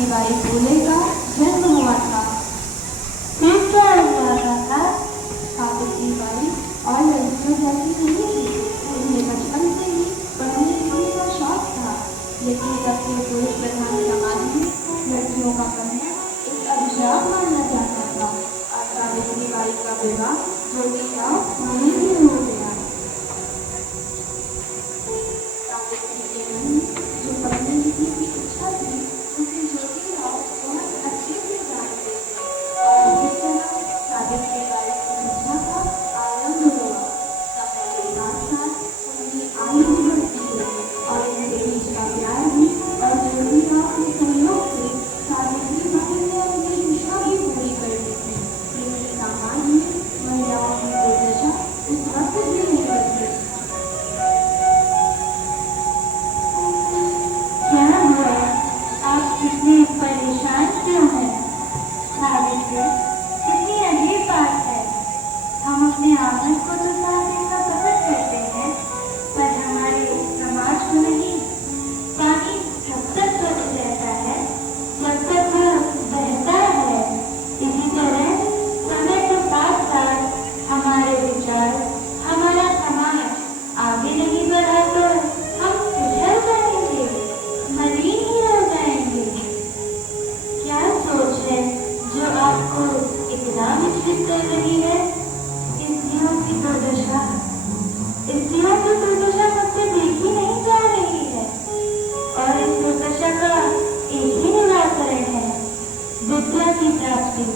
Savitri by फुले का जन्म हुआ था। फिर क्या हुआ था? सावित्री बाई और लड़कियों जैसी नहीं थी। उन्हें बचपन से ही पढ़ने लिखने का शौक था, लेकिन तब के पुरुष प्रधान समाज में लड़कियों का पढ़ना एक अभिशाप माना जाता था और सावित्री बाई का विवाह ज्योतिराव फूले से हो गया। सावित्री के मन में जो पढ़ने लिखने की इच्छा थी उसे ज्योतिराव बहुत अच्छे से जानते थे और इस तरह सावित्री बाई की इच्छा का आरंभ हुआ। समय के साथ साथ उनकी आयु भी बढ़ती गई और उनके बीच का प्यार भी और ज्योतिराव के सहयोग से सावित्री बाई ने उनकी इच्छा भी पूरी कर दी थी। लेकिन समाज में महिलाओं की दुर्दशा उस वक्त भी नहीं बदली। क्या हुआ? आप इतने परेशान क्यों हैं? सावित्री, कितनी अजीब बात है। हम अपने आंगन को तो साफ देखना पसंद करते हैं, पर हमारे समाज को नहीं। पानी जब तक स्वच्छ रहता है जब तक वह बहता है। इसी तरह समय के साथ साथ हमारे विचार, हमारा समाज आगे नहीं बढ़ा तो हम पिछड़ जाएंगे, मलिन ही रह जाएंगे। क्या सोच है जो आपको इतना विचलित कर रही है? स्त्रियों की दुर्दशा मुझसे देखी नहीं जा रही है और इस दुर्दशा का एक ही निराकरण है, विद्या की प्राप्ति।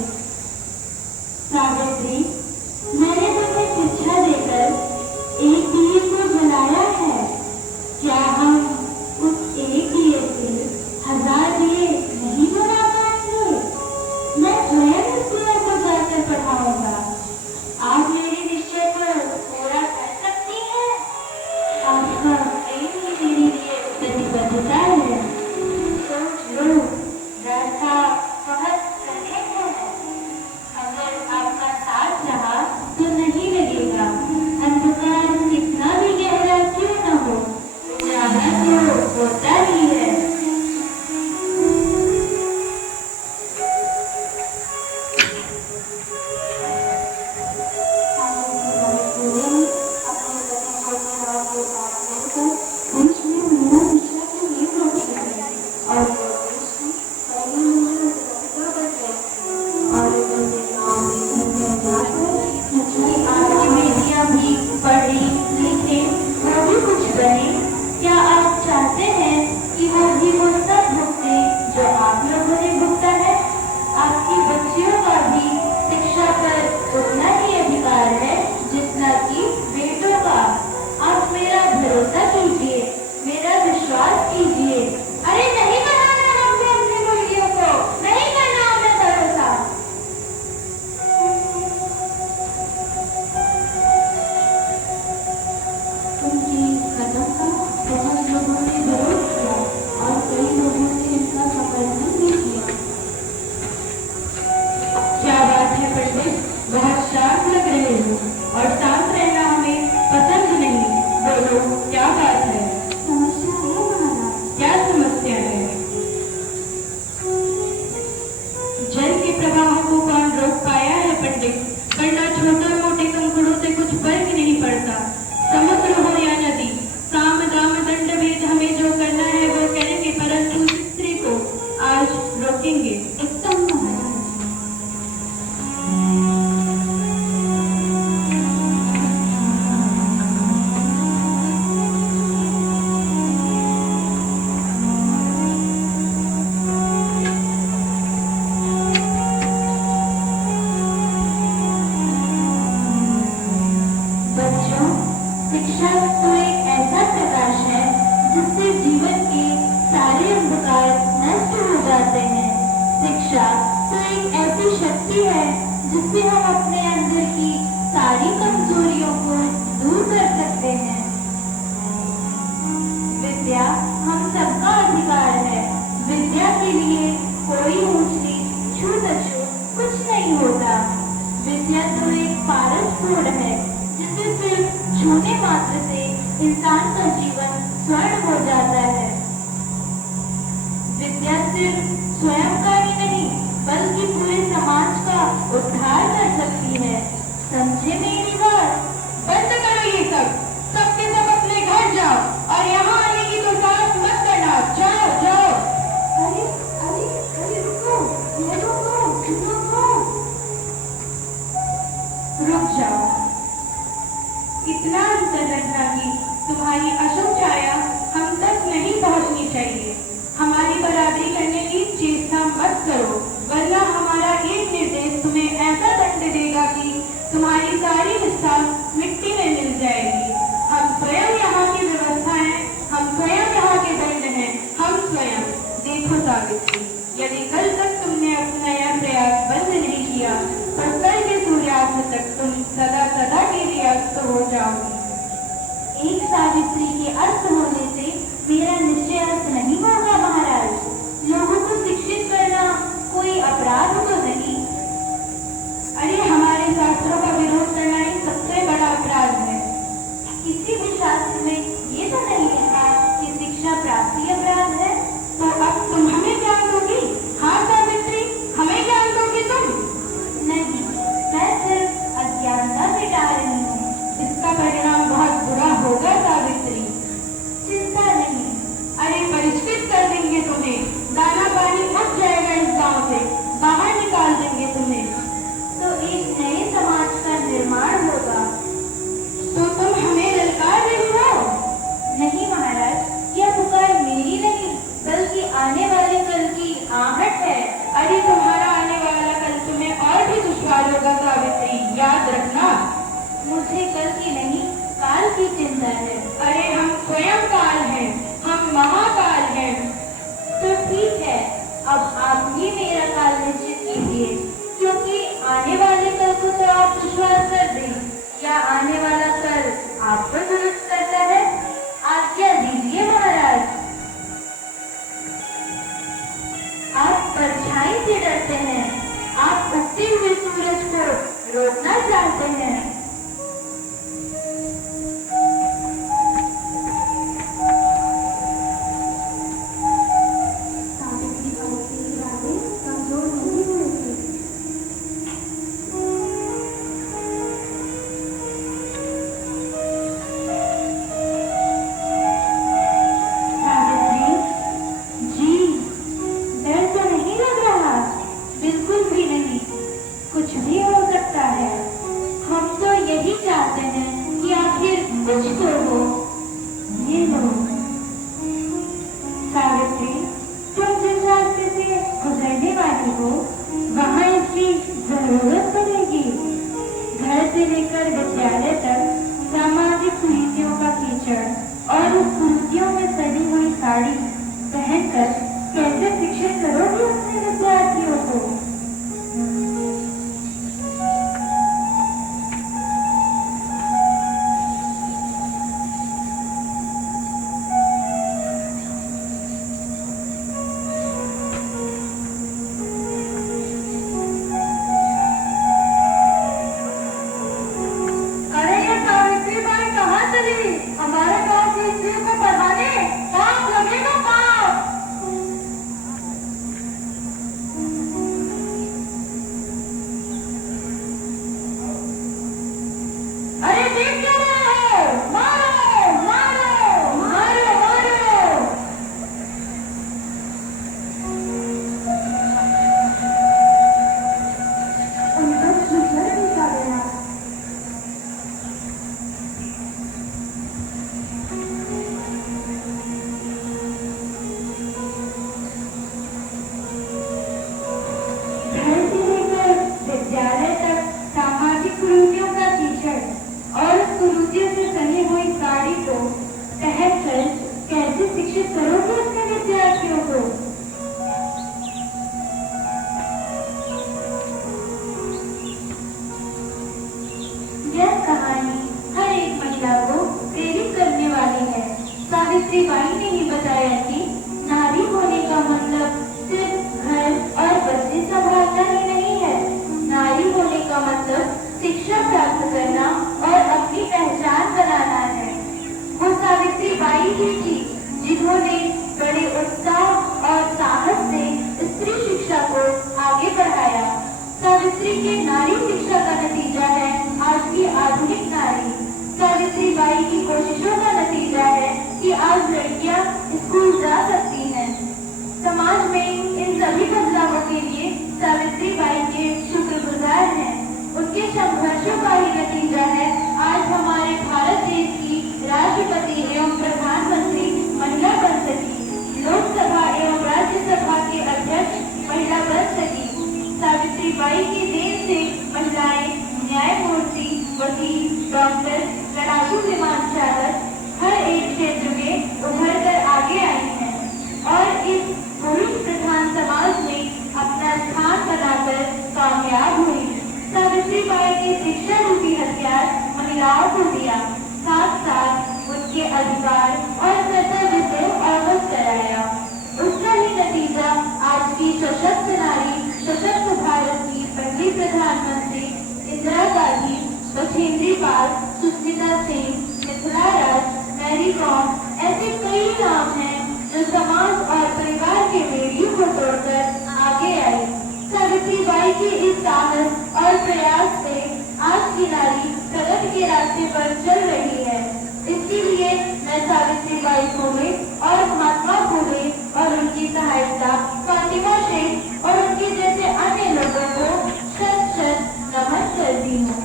सावित्री, मैंने तुम्हें शिक्षा देकर एक दिए को जलाया है। क्या हम उस एक दिए से 1000 दिए नहीं बना पाएंगे? मैं स्वयं उस दिए को जाकर पढ़ाऊंगा। आप मेरे निश्चय पर पूरा कर सकती हैं? आपका प्रेम ही मेरे लिए प्रतिबद्धता है। सोच लो, रास्ता बहुत कठिन है। अगर आपका साथ रहा तो नहीं लगेगा। अंधकार कितना भी गहरा क्यों न हो, जाना तो होता ही है। क्या आप चाहते हैं कि वो भी वो सब भुगते जो आप लोगों ने भुगता है? आपकी बच्चियों का भी शिक्षा पर उतना ही अधिकार है जितना कि बेटों का। आप मेरा भरोसा कीजिए, मेरा विश्वास कीजिए। अरे नहीं बनाना हमने अपने मुर्गियों को, नहीं करना हमें भरोसा। उनकी कदम का बहुत लोगों ने विरोध किया और कई लोगों ने इनका समर्थन भी किया। क्या बात है पंडित, बहुत शांत लग रहे हो और शांत रहना हमें पसंद नहीं। बोलो, क्या बात है? समस्या है महाराज। क्या समस्या है? जल के प्रवाह को कौन रोक पाया है पंडित? वरना छोटे मोटे कंकड़ों से कुछ फर्क नहीं पड़ता। समुद्र हो या नदी, साम दाम दंड भेद हमें जो करना है वो करेंगे, परंतु स्त्री को आज रोकेंगे। एकदम महाराज। बच्चों, शिक्षा तो एक ऐसा प्रकाश है जिससे जीवन के सारे अंधकार नष्ट हो जाते हैं। शिक्षा तो एक ऐसी शक्ति है जिससे हम अपने अंदर की सारी कमजोरियों को दूर कर सकते हैं। विद्या हम सबका अधिकार है। विद्या के लिए कोई ऊंच नीच, छूत अछूत कुछ नहीं होता। विद्या तो एक पारस फूल है जिसे सिर्फ छूने मात्र से इंसान का जीवन स्वर्ण हो जाता है। विद्या सिर्फ स्वयं का ही नहीं बल्कि पूरे समाज का उद्धार कर सकती है। समझे मेरी बात? बंद करो ये सब, सबके सब अपने घर जाओ और यहाँ आने की तो साहस मत करना। जाओ जाओ। अरे अरे अरे रुको, रुको। रुक जाओ। इतना अंतर रखना कि तुम्हारी अशुभ छाया हम तक नहीं पहुंचनी चाहिए। हमारी बराबरी करने की चेष्टा मत करो, वरना हमारा एक निर्देश तुम्हें ऐसा दंड देगा कि तुम्हारी सारी निष्ठा मिट्टी में मिल जाएगी। हम स्वयं यहाँ की व्यवस्था हैं, हम स्वयं यहाँ के दंड हैं, हम स्वयं। देखो सावित्री, यदि कल तक तुमने अपना यह प्रयास बंद नहीं किया तो कल के सूर्यास्त तक तुम सदा सदा के लिए अस्त हो जाओगी। एक सावित्री के अस्त होने से मेरा निश्चय अस्त नहीं होगा महाराज। लोगों को शिक्षित करना कोई अपराध तो नहीं। अरे हमारे शास्त्रों का विरोध करना ही सबसे बड़ा अपराध है। किसी भी शास्त्र में ये तो नहीं लिखा कि शिक्षा प्राप्ति अपराध है। तो अब तुम हमें ज्ञान दोगी? हाँ सावित्री, हमें ज्ञान दोगी तुम? नहीं, मैं सिर्फ अज्ञानता मिटा रही हूँ। इसका परिणाम बहुत बुरा होगा सावित्री। चिंता नहीं। अरे परिष्कृत कर देंगे तुम्हें, दाना पानी उठ जाएगा इस गांव से, बाहर निकाल देंगे तुम्हें। तो एक नए समाज का निर्माण होगा। तो तुम हमें ललकार रही हो? नहीं महाराज, यह पुकार मेरी नहीं बल्कि आने वाले कल की आहट है। अरे तुम्हारा आने वाला कल तुम्हें और भी दुश्वार होगा सावित्री, याद रखना। मुझे कल की नहीं काल की चिंता है। अरे हम स्वयं काल हैं, हम महाकाल हैं। तो ठीक है, अब आप ही मेरा काल निश्चित कीजिए, क्योंकि आने वाले कल को तो आप दुश्वार कर दें या आने वाला कल आपको दुरुस्त करता है। आज्ञा दीजिए महाराज। आप परछाई से डरते हैं, आप उगते हुए सूरज को रोकना चाहते हैं। सावित्री भक्ति की बातें कमजोर नहीं हुई थी। सावित्री जी, डर तो नहीं लग रहा? बिल्कुल भी नहीं, कुछ भी हो सकता है। हम तो यही चाहते हैं कि आखिर कुछ तो हो। ये लो सावित्री, तुम जिस रास्ते से गुजरने वाली हो वहाँ इसकी जरूरत पड़ेगी। घर से लेकर विद्यालय तक सामाजिक कुरीतियों का कीचड़ और उस कुरीतियों में सड़ी हुई साड़ी पहनकर कैसे शिक्षित करोगे अपने विद्यार्थियों को? अरे ये सावित्री बाई कहाँ चली? हमारे गांव की स्त्रियों को पढ़ाने पाप लगेगा, पाप। देखिए, नारी शिक्षा का नतीजा है आज की आधुनिक नारी। सावित्रीबाई की कोशिशों का नतीजा है कि आज लड़कियां स्कूल जा सकती हैं। समाज में इन सभी बदलावों के लिए सावित्रीबाई के शुक्रगुजार हैं। उनके संघर्षों का ही नतीजा है आज हमारे भारत देश की राष्ट्रपति एवं प्रधानमंत्री महिला बन सकी, लोकसभा एवं राज्यसभा के अध्यक्ष महिला बन सकी। सावित्रीबाई की देन से महिलाएं न्यायमूर्ति, वकील, डॉक्टर, लड़ाकू विमान चालक हर एक क्षेत्र में उभर कर आगे आई हैं और इस पुरुष प्रधान समाज में अपना स्थान बनाकर कामयाब हुई। सावित्रीबाई की शिक्षा रूपी हथियार महिलाओं को दिया, साथ साथ उनके अधिकार और कर्तव्य से अवगत कराया। उसका ही नतीजा आज की सशक्त नारी, सशक्त भारत की पहली प्रधानमंत्री इंदिरा गांधी, बछेंद्री पाल, सुष्मिता सेन, मिथिला राज, मैरी कॉम ऐसे कई नाम हैं जो समाज और परिवार के बेड़ियों को तोड़कर आगे आई। सावित्रीबाई की इस साहस और प्रयास से आज की नारी प्रगति के रास्ते पर चल रही है। इसके लिए मैं सावित्रीबाई फुले और महात्मा फुले और उनकी सहायता फातिमा शेख और उनके जैसे अन्य लोगों को शत शत नमन करती हूँ।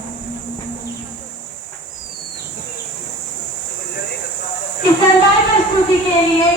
इस शानदार प्रस्तुति के लिए